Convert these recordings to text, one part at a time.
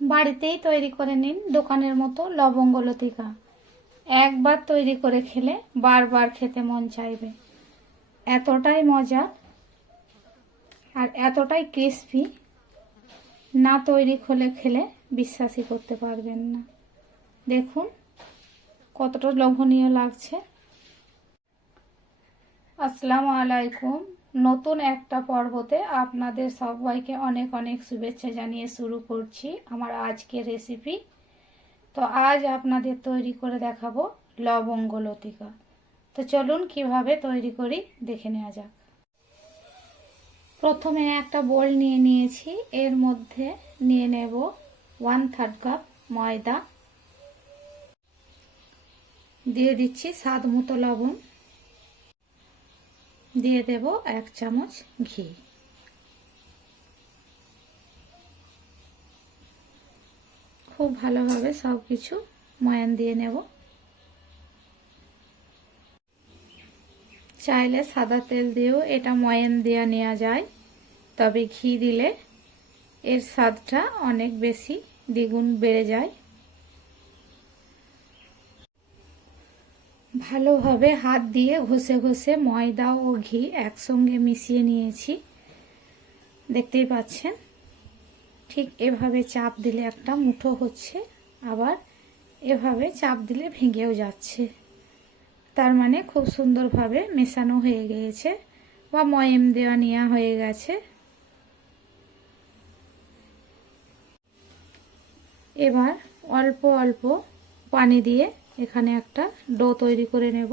বাড়িতেই তৈরি করে নিন দোকানের মতো লবঙ্গ লতিকা। একবার তৈরি করে খেলে বারবার খেতে মন চাইবে। এতটাই মজা আর এতটাই ক্রিস্পি, না তৈরি করে খেলে বিশ্বাসই করতে পারবেন না। দেখুন কতটা লোভনীয় লাগছে। আসসালামু আলাইকুম। নতুন একটা পর্বতে আপনাদের সবাইকে অনেক অনেক শুভেচ্ছা জানিয়ে শুরু করছি আমার আজকের রেসিপি। তো আজ আপনাদের তৈরি করে দেখাবো লবঙ্গ লতিকা। তো চলুন কিভাবে তৈরি করি দেখে নেওয়া যাক। প্রথমে একটা বোল নিয়ে নিয়েছি, এর মধ্যে নিয়ে নেব 1/3 কাপ ময়দা, দিয়ে দিচ্ছি স্বাদ মতো লবণ, দিয়ে দেব 1 চামচ ঘি। খুব ভালোভাবে সব কিছু ময়ান দিয়ে নেব। চাইলে সাদা তেল দিয়েও এটা ময়ান দেওয়া নেওয়া যায়, তবে ঘি দিলে এর স্বাদটা অনেক বেশি দ্বিগুণ বেড়ে যায়। ভালোভাবে হাত দিয়ে ঘষে ঘষে ময়দা ও ঘি একসঙ্গে মিশিয়ে নিয়েছি, দেখতেই পাচ্ছেন। ঠিক এভাবে চাপ দিলে একটা মুঠো হচ্ছে, আবার এভাবে চাপ দিলে ভেঙেও যাচ্ছে। তার মানে খুব সুন্দরভাবে মেশানো হয়ে গিয়েছে বা ময়াম দেওয়া নেওয়া হয়ে গেছে। এবার অল্প অল্প পানি দিয়ে এখানে একটা ডো তৈরি করে নেব।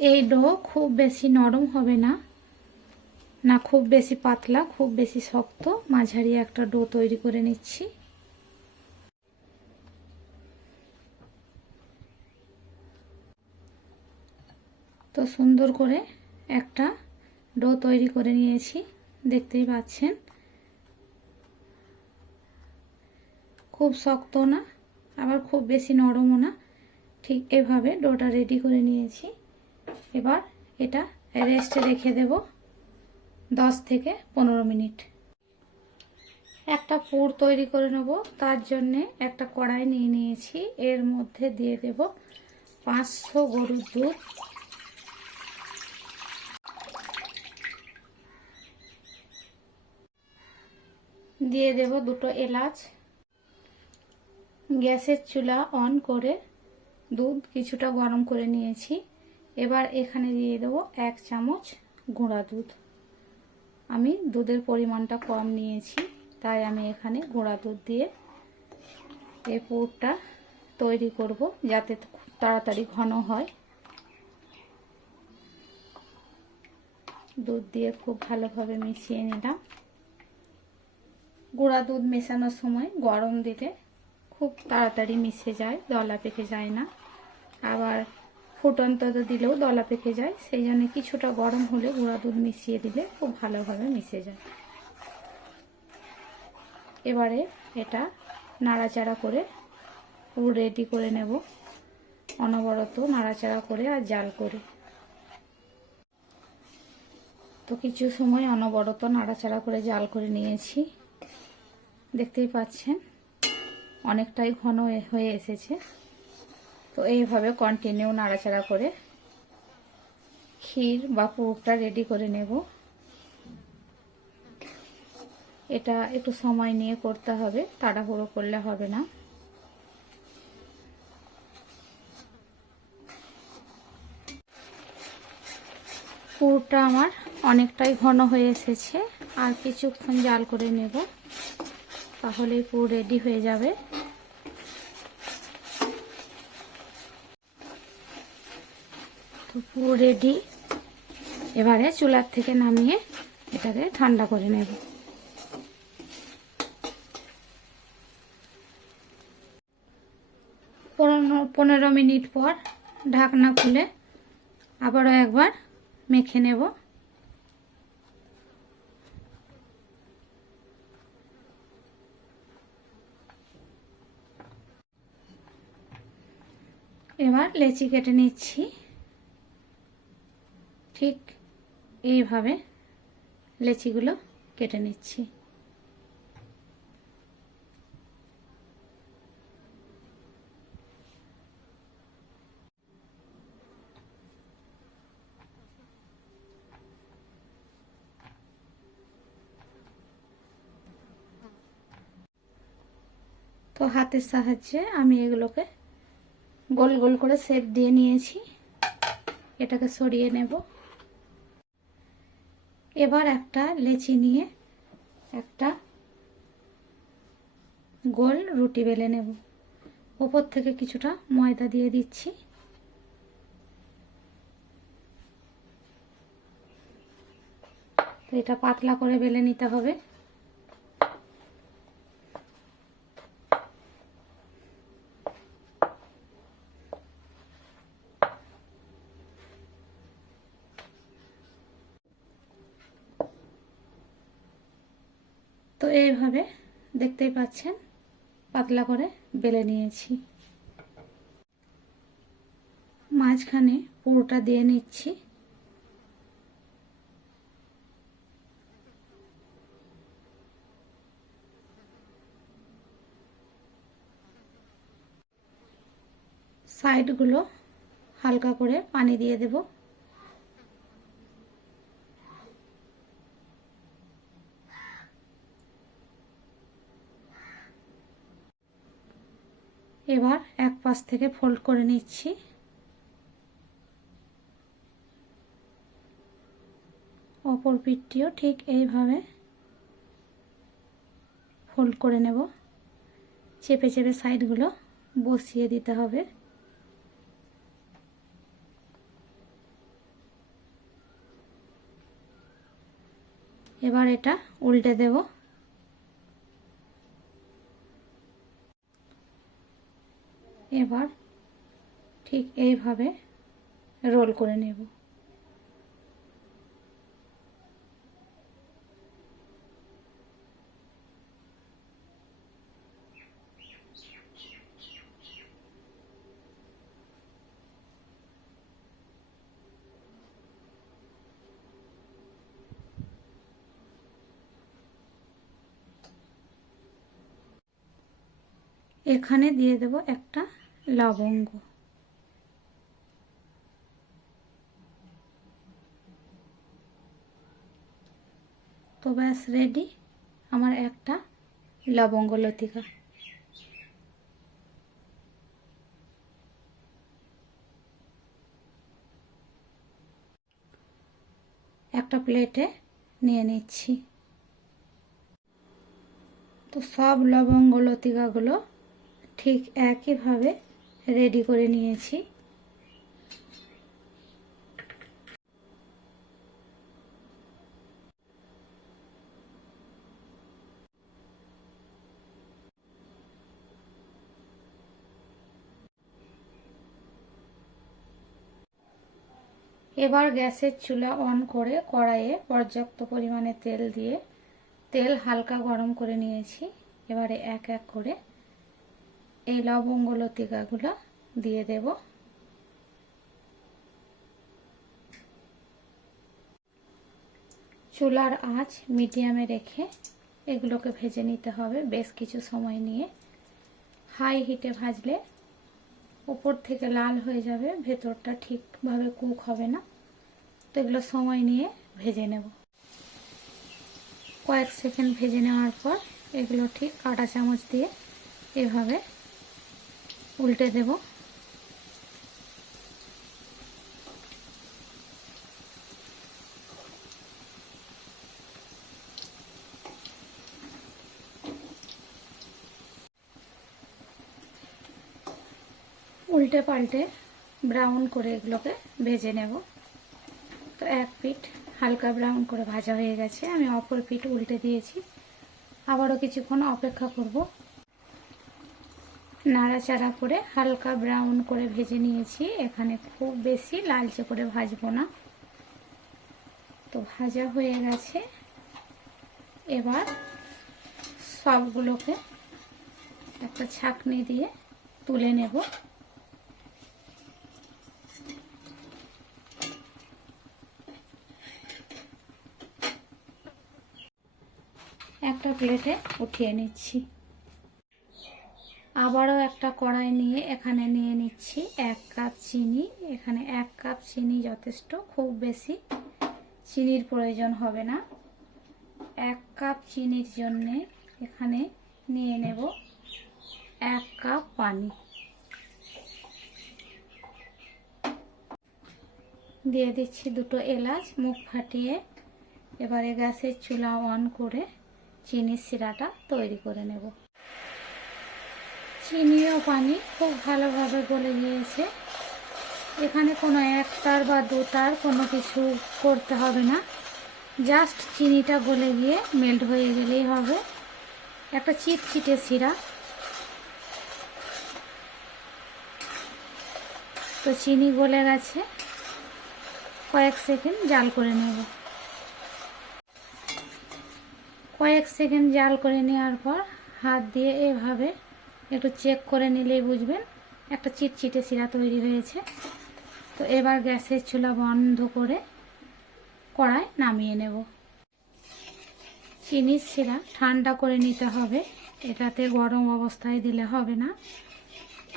এই ডো খুব বেশি নরম হবে না, না খুব বেশি পাতলা, খুব বেশি শক্ত, মাঝারি একটা ডো তৈরি করে নিচ্ছি। তো সুন্দর করে একটা ডো তৈরি করে নিয়েছি, দেখতেই পাচ্ছেন। খুব শক্ত না, আবার খুব বেশি নরমও না, ঠিক এভাবে ডোটা রেডি করে নিয়েছি। এবার এটা রেস্টে রেখে দেব 10 থেকে 15 মিনিট। একটা পুর তৈরি করে নেব। তার জন্যে একটা কড়াই নিয়ে নিয়েছি, এর মধ্যে দিয়ে দেব 500 গরুর দুধ, দিয়ে দেব 2টো এলাচ। গ্যাসের চুলা অন করে দুধ কিছুটা গরম করে নিয়েছি। এবার এখানে দিয়ে দেব 1 চামচ গুঁড়া দুধ। আমি দুধের পরিমাণটা কম নিয়েছি, তাই আমি এখানে গুঁড়া দুধ দিয়ে এই পুরটা তৈরি করব, যাতে খুব তাড়াতাড়ি ঘন হয়। দুধ দিয়ে খুব ভালোভাবে মিশিয়ে নিলাম। গুঁড়া দুধ মেশানোর সময় গরম দিলে খুব তাড়াতাড়ি মিশে যায়, দলা পেকে যায় না। আবার ফুটন্ত দিলেও দলা পেকে যায়, সেই জন্য কিছুটা গরম হলে গুঁড়া দুধ মিশিয়ে দিলে খুব ভালোভাবে মিশে যায়। এবারে এটা নাড়াচাড়া করে পুরো রেডি করে নেব, অনবরত নাড়াচাড়া করে আর জাল করে। তো কিছু সময় অনবরত নাড়াচাড়া করে জাল করে নিয়েছি, দেখতেই পাচ্ছেন অনেকটাই ঘন হয়ে এসেছে। তো এইভাবে কন্টিনিউ নাড়াচাড়া করে ক্ষীর বা পুরটা রেডি করে নেব। এটা একটু সময় নিয়ে করতে হবে, তাড়াহুড়ো করলে হবে না। পুরটা আমার অনেকটাই ঘন হয়ে এসেছে, আর কিছুক্ষণ জাল করে নেব, তাহলেই পুর রেডি হয়ে যাবে। তো পুর রেডি। এবারে চুলার থেকে নামিয়ে এটাকে ঠান্ডা করে নেব। 15 মিনিট পর ঢাকনা খুলে আবারও একবার মেখে নেব। এবার লেচি কেটে নিচ্ছি। ঠিক এইভাবে লেচিগুলো কেটে নিচ্ছি। তো হাতের সাহায্যে আমি এগুলোকে গোল গোল করে শেপ দিয়ে নিয়েছি। এটাকে সরিয়ে নেব। এবার একটা লেচি নিয়ে একটা গোল রুটি বেলে নেব। উপর থেকে কিছুটা ময়দা দিয়ে দিচ্ছি। তো এটা পাতলা করে বেলে নিতে হবে। তো এইভাবে দেখতেই পাচ্ছেন পাতলা করে বেলে নিয়েছি। মাঝখানে পুরোটা দিয়ে নিচ্ছি। সাইডগুলো হালকা করে পানি দিয়ে দেব। এবার এক পাশ থেকে ফোল্ড করে নিচ্ছি। অপর পিঠটিও ঠিক এইভাবে ফোল্ড করে নেব। চেপে চেপে সাইডগুলো বসিয়ে দিতে হবে। এবার এটা উল্টে দেব। এবার ঠিক এইভাবে রোল করে নেব। এখানে দিয়ে দেব একটা লবঙ্গ। তো ব্যাস রেডি আমার একটা লবঙ্গ লতিকা। একটা প্লেটে নিয়ে নিচ্ছি। তো সব লবঙ্গ লতিকাগুলো ঠিক একইভাবে রেডি করে নিয়েছি। এবার গ্যাসের চুলা অন করে কড়াইয়ে পর্যাপ্ত পরিমাণে তেল দিয়ে তেল হালকা গরম করে নিয়েছি। এবারে এক এক করে এই লবঙ্গ লতিকাগুলো দিয়ে দেব। চুলার আঁচ মিডিয়ামে রেখে এগুলোকে ভেজে নিতে হবে বেশ কিছু সময় নিয়ে। হাই হিটে ভাজলে উপর থেকে লাল হয়ে যাবে, ভেতরটা ঠিকভাবে কুক হবে না। তো এগুলো সময় নিয়ে ভেজে নেব। কয়েক সেকেন্ড ভেজে নেওয়ার পর এগুলো ঠিক কাঁটা চামচ দিয়ে এভাবে উল্টে দেব। উল্টে পাল্টে ব্রাউন করে এগুলোকে ভেজে নেব। তো এক পিঠ হালকা ব্রাউন করে ভাজা হয়ে গেছে, আমি অপর পিঠ উল্টে দিয়েছি। আবারও কিছুক্ষণ অপেক্ষা করব। নাড়াচাড়া করে হালকা ব্রাউন করে ভেজে নিয়েছি। এখানে খুব বেশি লালচে করে ভাজবো না। তো ভাজা হয়ে গেছে। এবার সবগুলোকে একটা ছাঁকনি দিয়ে তুলে নেব। একটা প্লেটে উঠিয়ে নিচ্ছি। আবারও একটা কড়াই নিয়ে এখানে নিয়ে নিচ্ছি 1 কাপ চিনি। এখানে 1 কাপ চিনি যথেষ্ট, খুব বেশি চিনির প্রয়োজন হবে না। 1 কাপ চিনির জন্যে এখানে নিয়ে নেব 1 কাপ পানি। দিয়ে দিচ্ছি 2টো এলাচ মুখ ফাটিয়ে। এবারে গ্যাসের চুলা অন করে চিনির সিরাটা তৈরি করে নেব। চিনি ও পানি খুব ভালোভাবে গলে গিয়েছে। এখানে কোনো একটার বা দুটার কোনো কিছু করতে হবে না, জাস্ট চিনিটা গলে গিয়ে মেল্ট হয়ে গেলেই হবে। একটা চিটচিটে সিরা। তো চিনি গলে গেছে, কয়েক সেকেন্ড জাল করে নেব। কয়েক সেকেন্ড জাল করে নেওয়ার পর হাত দিয়ে এভাবে একটু চেক করে নিলেই বুঝবেন একটা চিটচিটে সিরা তৈরি হয়েছে। তো এবার গ্যাসের চুলা বন্ধ করে কড়াই নামিয়ে নেব। চিনির সিরা ঠান্ডা করে নিতে হবে, এটাতে গরম অবস্থায় দিলে হবে না।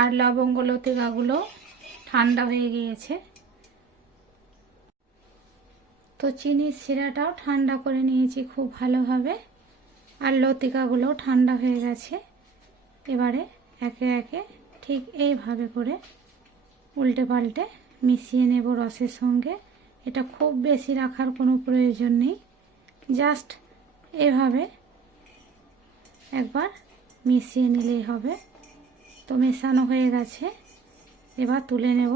আর লবঙ্গ লতিকাগুলো ঠান্ডা হয়ে গিয়েছে। তো চিনির সিরাটাও ঠান্ডা করে নিয়েছি খুব ভালোভাবে, আর লতিকাগুলোও ঠান্ডা হয়ে গেছে। এবারে একে একে ঠিক এইভাবে করে উল্টে পাল্টে মিশিয়ে নেব রসের সঙ্গে। এটা খুব বেশি রাখার কোনো প্রয়োজন নেই, জাস্ট এভাবে একবার মিশিয়ে নিলেই হবে। তো মেশানো হয়ে গেছে, এবার তুলে নেব।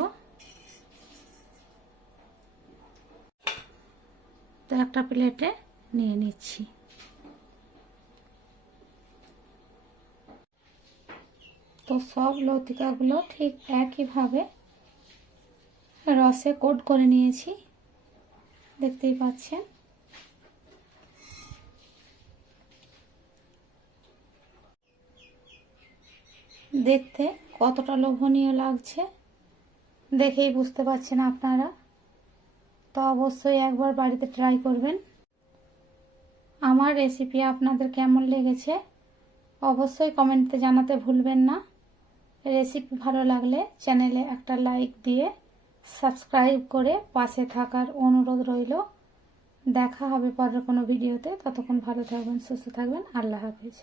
তো একটা প্লেটে নিয়ে নিচ্ছি। তো সব লতিকাগুলো ঠিক একইভাবে রসে কোট করে নিয়েছি, দেখতেই পাচ্ছেন। দেখতে কতটা লোভনীয় লাগছে দেখেই বুঝতে পারছেন আপনারা। তো অবশ্যই একবার বাড়িতে ট্রাই করবেন। আমার রেসিপি আপনাদের কেমন লেগেছে অবশ্যই কমেন্টে জানাতে ভুলবেন না। রেসিপি ভালো লাগলে চ্যানেলে একটা লাইক দিয়ে সাবস্ক্রাইব করে পাশে থাকার অনুরোধ রইল। দেখা হবে পরের কোনো ভিডিওতে। ততক্ষণ ভালো থাকবেন, সুস্থ থাকবেন। আল্লাহ হাফেজ।